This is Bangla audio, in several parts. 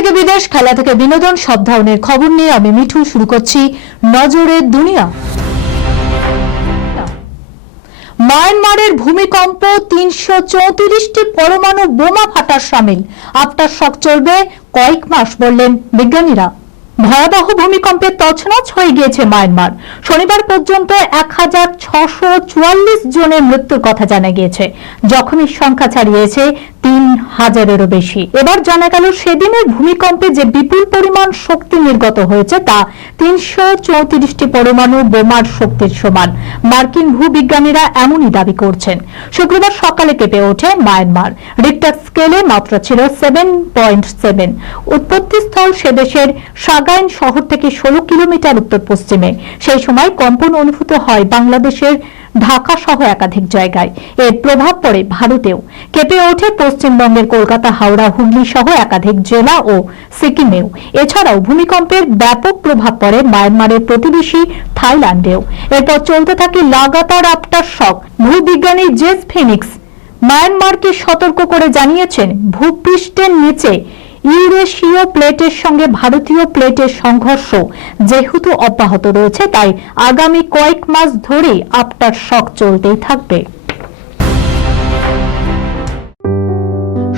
থেকে বিদেশ, খেলা থেকে বিনোদন, সব ধরনের খবর নিয়ে আমি মিঠু শুরু করছি নজরের দুনিয়া। মায়ানমারের ভূমিকম্প তিনশো চৌত্রিশটি পরমাণু বোমা ফাটার সামিল। আফটার শক চলবে, কয়েক মাস বললেন বিজ্ঞানীরা। ভয়াবহ ভূমিকম্পে তছনছ হয়ে গিয়েছে মায়ানমার। শনিবার পর্যন্ত এক হাজার ছশো চুয়াল্লিশ জনের মৃত্যুর কথা জানা গিয়েছে। জখমের সংখ্যা ছাড়িয়েছে তিন হাজারেরও বেশি। এবার জানা গেল সেদিনের ভূমিকম্পে যে বিপুল পরিমাণ শক্তি নির্গত হয়েছে, তা তিনশো চৌত্রিশটি পরমাণু বোমার শক্তির সমান। মার্কিন ভূবিজ্ঞানীরা এমনই দাবি করছেন। শুক্রবার সকালে কেঁপে ওঠে মায়ানমার। রিক্টার স্কেলে মাত্রা ছিল সেভেন পয়েন্ট সেভেন। উৎপত্তিস্থল সে দেশের সাগাইন শহর থেকে ষোলো কিলোমিটার উত্তর পশ্চিমে সেই সময় কম্পন অনুভূত হয় বাংলাদেশের ঢাকা সহ একাধিক জায়গায়। এর প্রভাব পড়ে ভারতেও। কেঁপে ওঠে পশ্চিমবঙ্গের কলকাতা, হাওড়া, হুগলি সহ একাধিক জেলা ও সিকিমেও। এছাড়াও ভূমিকম্পের ব্যাপক প্রভাব পড়ে মায়ানমারের প্রতিবেশী থাইল্যান্ডেও। এরপর চলতে থাকে লাগাতার আফটার শক। ভূবিজ্ঞানী জেস ফিনিক্স মায়ানমারকে সতর্ক করে জানিয়েছেন, ভূপৃষ্ঠের নিচে ইউরেশীয় প্লেটের সঙ্গে ভারতীয় প্লেটের সংঘর্ষ যেহেতু অব্যাহত রয়েছে, তাই আগামী কয়েক মাস ধরেই আফটার শক চলতেই থাকবে।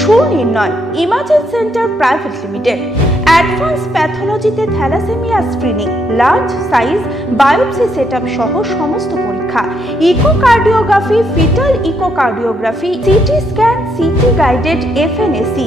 Sunirnoy imaging centre private limited. Advance প্যাথোলজিতে thalassaemia screening, large size biopsy setup সহ সমস্ত পরীক্ষা। Echocardiography, fetal echocardiography, CT scan, CT guided FNAC.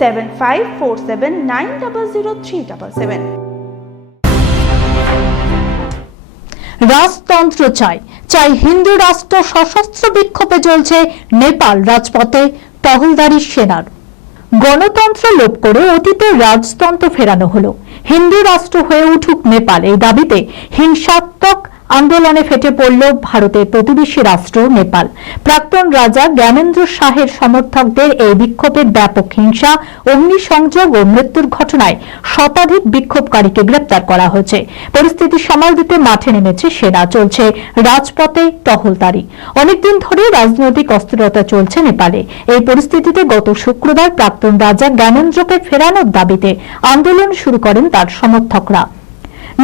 seven five four seven nine double zero three double seven রাজতন্ত্র চাই চাই হিন্দু রাষ্ট্র সশস্ত্র বিক্ষোভে চলছে নেপাল রাজপথে টহলদারি সেনার। গণতন্ত্র লোপ করে অতীতে রাজতন্ত্র ফেরানো হলো। হিন্দু রাষ্ট্র হয়ে উঠুক নেপাল এই দাবিতে হিংসাত্মক আন্দোলনে ফেটে পড়ল ভারতের প্রতিবেশী রাষ্ট্র নেপাল। প্রাক্তন রাজা জ্ঞানেন্দ্র শাহের সমর্থকদের এই বিক্ষোভের ব্যাপক হিংসা, অগ্নিসংযোগ ও মৃত্যুর ঘটনায় শতাধিক বিক্ষোভকারীকে গ্রেপ্তার করা হয়েছে। পরিস্থিতি সামাল দিতে মাঠে নেমেছে সেনা, চলছে রাজপথে টহলদারি অনেকদিন ধরে রাজনৈতিক অস্থিরতা চলছে নেপালে। এই পরিস্থিতিতে গত শুক্রবার প্রাক্তন রাজা জ্ঞানেন্দ্রকে ফেরানোর দাবিতে আন্দোলন শুরু করেন তার সমর্থকরা।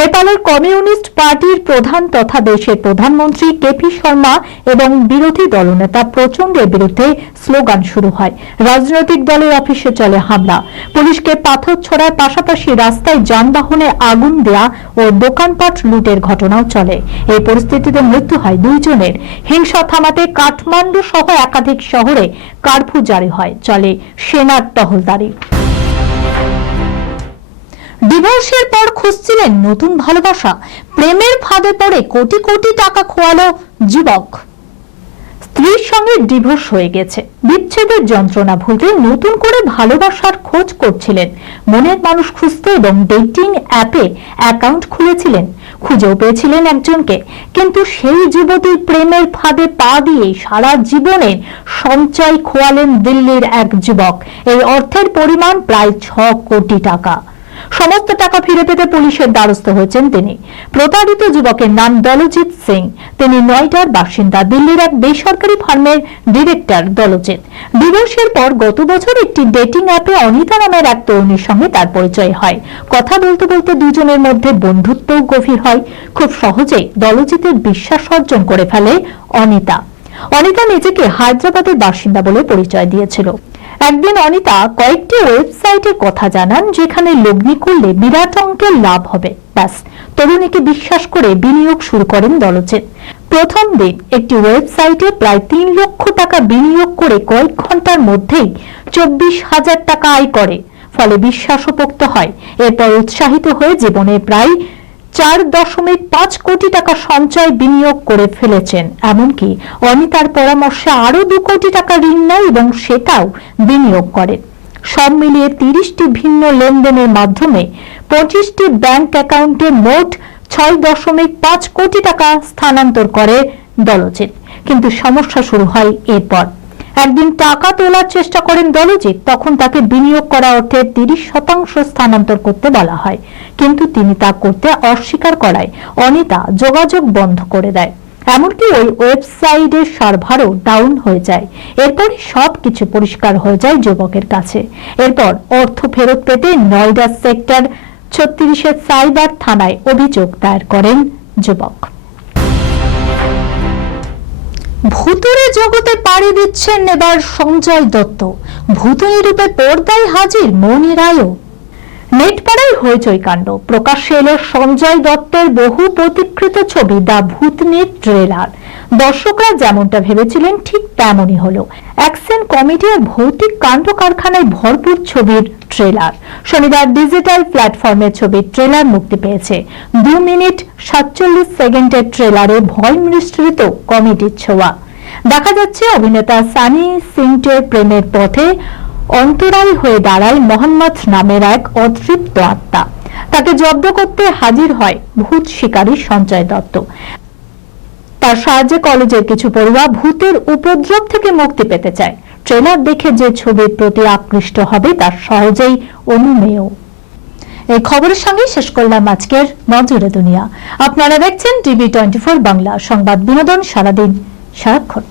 নেপালের কমিউনিস্ট পার্টির প্রধান তথা দেশের প্রধানমন্ত্রী কেপি শর্মা এবং বিরোধী দলনেতা প্রচণ্ডের বিরুদ্ধে স্লোগান শুরু হয়। রাজনৈতিক দলের অফিসে চলে হামলা। পুলিশকে পাথর ছোড়ার পাশাপাশি রাস্তায় যানবাহনে আগুন দেয়া ও দোকানপাট লুটের ঘটনাও চলে। এই পরিস্থিতিতে মৃত্যু হয় দুইজনের। হিংসা থামাতে কাঠমান্ডু সহ একাধিক শহরে কারফিউ জারি হয়। চলে সেনার টহলদারি। ডিভোর্সের পর খুঁজছিলেন নতুন ভালোবাসা। প্রেমের ফাঁদে পড়ে কোটি কোটি টাকা খোয়ালো যুবক। স্ত্রীর সঙ্গে ডিভোর্স হয়ে গেছে। বিচ্ছেদের যন্ত্রণা ভুলতে নতুন করে ভালোবাসার খোঁজ করছিলেন। মনের মানুষ খুঁজতে এবং ডেটিং অ্যাপে অ্যাকাউন্ট খুলেছিলেন। খুঁজেও পেয়েছিলেন একজনকে। কিন্তু সেই যুবতী প্রেমের ফাঁদে পা দিয়ে সারা জীবনের সঞ্চয় খোয়ালেন দিল্লির এক যুবক। এই অর্থের পরিমাণ প্রায় ছ কোটি টাকা। সমস্ত টাকা ফিরে পেতে পুলিশের দ্বারস্থ হয়েছেন তিনি। প্রতারিত যুবকের নাম দলজিৎ সিং। তিনি নয়ডার বাসিন্দা, দিল্লির এক বেসরকারি ফার্মের ডিরেক্টর দলজিৎ। ডিভোর্সের পর গত বছর একটি ডেটিং অ্যাপে অনিতা নামের এক তরুণীর সঙ্গে তার পরিচয় হয়। কথা বলতে বলতে দুজনের মধ্যে বন্ধুত্বও গভীর হয়। খুব সহজেই দলজিতের বিশ্বাস অর্জন করে ফেলে অনিতা। অনিতা নিজেকে হায়দ্রাবাদের বাসিন্দা বলে পরিচয় দিয়েছিল। একদিন অনিতা কয়েকটি ওয়েবসাইটের কথা জানান, যেখানে লগ্নি করলে বিরাট অঙ্কের লাভ হবে। ব্যাস, তরুণীকে বিশ্বাস করে বিনিয়োগ শুরু করেন দলচেত প্রথম দিন একটি ওয়েবসাইটে প্রায় তিন লক্ষ টাকা বিনিয়োগ করে কয়েক ঘণ্টার মধ্যেই চব্বিশ হাজার টাকা আয় করে, ফলে বিশ্বাসও পোক্ত হয়। এরপর উৎসাহিত হয়ে জীবনে প্রায় চার দশমিক পাঁচ কোটি টাকা সঞ্চয় বিনিয়োগ করে ফেলেছেন। এমনকি অনিতার পরামর্শে আরও দু কোটি টাকা ঋণ নেয় এবং সেটাও বিনিয়োগ করেন সব মিলিয়ে তিরিশটি ভিন্ন লেনদেনের মাধ্যমে পঁচিশটি ব্যাংক অ্যাকাউন্টে মোট ছয় দশমিক পাঁচ কোটি টাকা স্থানান্তর করে দলজিৎ। কিন্তু সমস্যা শুরু হয় এরপর। একদিন টাকা তোলার চেষ্টা করেন দলজিৎ, তখন তাকে বিনিয়োগ করা অর্থে তিরিশ শতাংশ স্থানান্তর করতে বলা হয়। কিন্তু তিনি তা করতে অস্বীকার করায় অনিতা যোগাযোগ বন্ধ করে দেয়। এমনকি ওই ওয়েবসাইটের সার্ভারও ডাউন হয়ে যায়। এরপরই সবকিছু পরিষ্কার হয়ে যায় যুবকের কাছে। এরপর অর্থ ফেরত পেতে নয়ডা সেক্টর ছত্রিশের সাইবার থানায় অভিযোগ দায়ের করেন যুবক। ভূতুরে জগতে পাড়ি দিচ্ছেন এবার সঞ্জয় দত্ত। ভূতুনি রূপে পর্দায় হাজির মনি রায়ও। নেটপাড়ায় হইচই কাণ্ড। প্রকাশ্যে এলো সঞ্জয় দত্তের বহু প্রতিকৃত ছবি, দ্য ভূতনির ট্রেলার। দর্শকরা যেমনটা ভেবেছিলেন, ঠিক তেমনই হলো। অ্যাকশন কমেডি আর ভৌতিক কাণ্ড কারখানায় ভরপুর ছবির ট্রেলার। শনিবার ডিজিটাল প্ল্যাটফর্মে ছবির ট্রেলার মুক্তি পেয়েছে। দু মিনিট সাতচল্লিশ সেকেন্ডের ট্রেলারে ভয় মিশ্রিত কমেডির ছোঁয়া। দেখা যাচ্ছে অভিনেতা সানি সিংটের প্রেমের পথে অন্তরাল হয়ে দাঁড়ায় মোহাম্মদ নামের এক অতৃপ্ত আত্মা। তাকে জব্দ করতে হাজির হয় ভূত শিকারী সঞ্জয় দত্ত। তার সাহায্যে কলেজের কিছু পড়ুয়া ভূতের উপদ্রব থেকে মুক্তি পেতে চায়। ট্রেলার দেখে যে ছবির প্রতি আকৃষ্ট হবে, তার সহজেই অনুমেয়। এই খবরের সঙ্গে শেষ করলাম আজকের নজরে দুনিয়া। আপনারা দেখছেন টিভি টোয়েন্টি বাংলা। সংবাদ বিনোদন সারাদিন সারাক্ষণ।